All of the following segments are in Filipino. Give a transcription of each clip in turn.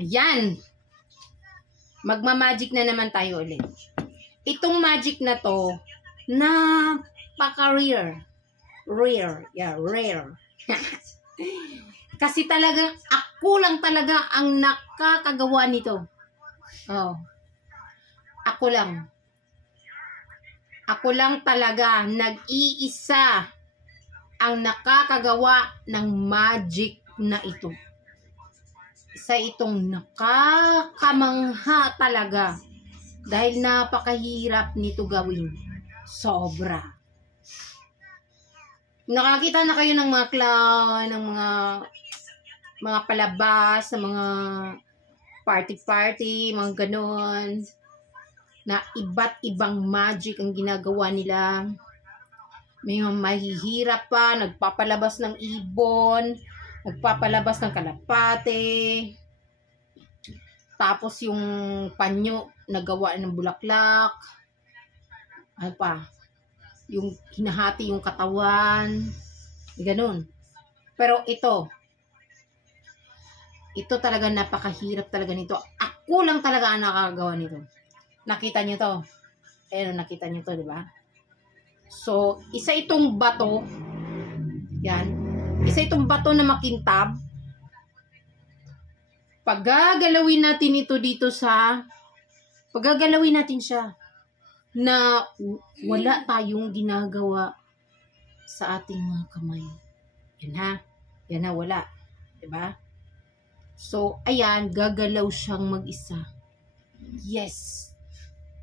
Ayan. Magma-magic na naman tayo ulit. Itong magic na to, napaka-rare. Rare. Yeah, rare. Kasi talaga, ako lang talaga ang nakakagawa nito. Oh. Ako lang. Ako lang talaga, nag-iisa ang nakakagawa ng magic na ito. Isa itong nakakamangha talaga. Dahil napakahirap nito gawin. Sobra. Nakakita na kayo ng mga clown, ng mga palabas, ng mga party-party, mga ganon. Na iba't ibang magic ang ginagawa nila. May mga mahihirap pa, nagpapalabas ng ibon, nagpapalabas ng kalapate. Tapos yung panyo, nagawa ng bulaklak. Ano pa? Yung hinahati yung katawan. Ganun. Pero ito talaga napakahirap talaga nito. Ako lang talaga ang nakakagawa nito. Nakita nyo to? Ayun, nakita nyo to, di ba? So, isa itong bato. Yan. Isa itong bato na makintab. Pagagalawin natin ito dito pagagalawin natin siya na wala tayong ginagawa sa ating mga kamay. Yan ha. Yan ha, wala. Diba? So, ayan, gagalaw siyang mag-isa. Yes.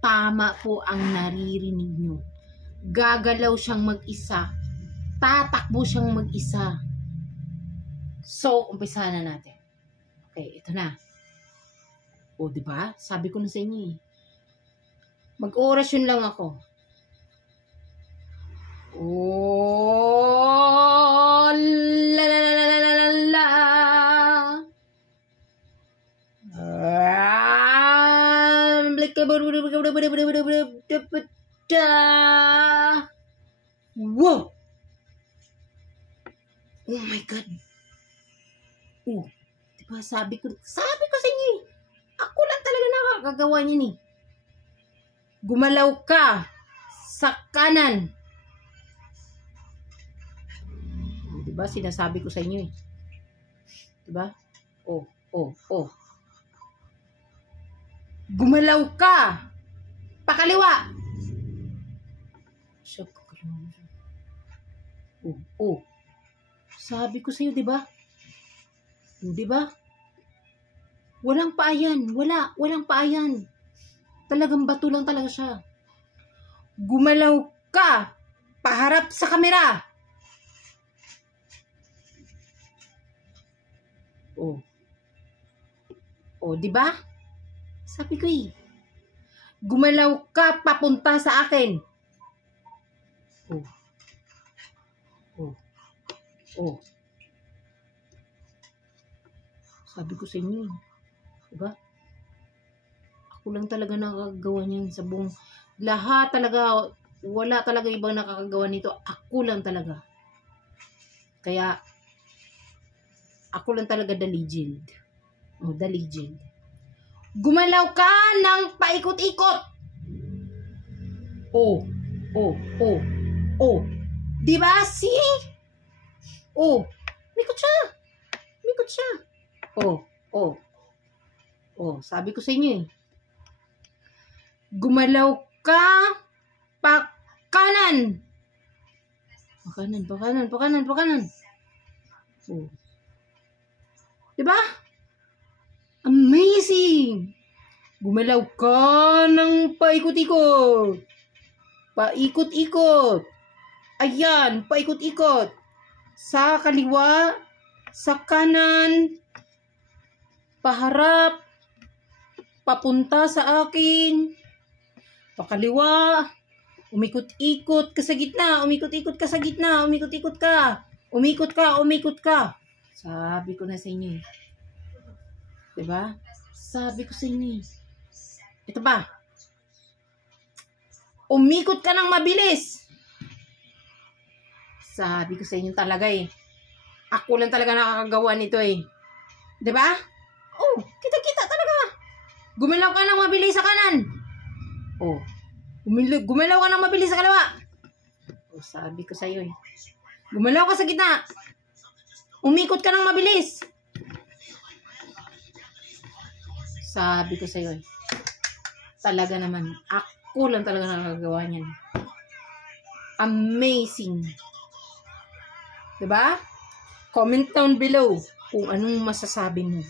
Tama po ang naririnig nyo. Gagalaw siyang mag-isa. Tatakbo siyang mag-isa. So, umpisahan na natin. Okay, ito na. O, diba? Sabi ko na sa inyo eh. Mag-orasyon lang ako. Oh, la la la la la la la. Wow! Oh my God. Oh. Diba, sabi ko sa inyo eh. Ako lang talaga nakakagawa niya ni. Gumalaw ka sa kanan. Diba, sinasabi ko sa inyo eh. Diba? Oh. Gumalaw ka pakaliwa. Oh. Sabi ko sa iyo, diba? Diba? Walang paayan. Walang paayan. Talagang bato lang talaga siya. Gumalaw ka paharap sa kamera. Oh, diba? Sabi ko eh. Gumalaw ka papunta sa akin. Oh. Sabi ko sa inyo, diba? Ako lang talaga nakakagawa niyan sa buong lahat talaga. Wala talaga ibang nakakagawa nito. Ako lang talaga. Kaya, ako lang talaga the legend. Oh, the legend. Gumalaw ka ng paikot-ikot. Oh. Diba? See? Oh. Mikot siya. Oh, sabi ko sa inyo eh. Gumalaw ka pa kanan. Pa kanan. Oh. Diba? Amazing! Gumalaw ka ng paikot-ikot. Paikot-ikot. Ayan, paikot-ikot. Sa kaliwa, sa kanan, paharap, papunta sa akin, pakaliwa, umikot-ikot ka sa gitna, umikot-ikot ka. Umikot ka. Sabi ko na sa inyo. Diba? Sabi ko sa inyo. Ito pa. Umikot ka ng mabilis. Sabi ko sa inyo talaga eh. Ako lang talaga nakakagawa nito eh. Diba? Oh, kita-kita talaga. Gumalaw ka ng mabilis sa kanan. Oh, gumalaw ka ng mabilis sa kaliwa. Oh, sabi ko sa'yo eh. Gumalaw ka sa gitna. Umikot ka ng mabilis. Sabi ko sa'yo eh. Talaga naman. Ako lang talaga nakagawa niyan. Amazing. Diba? Comment down below kung anong masasabi mo.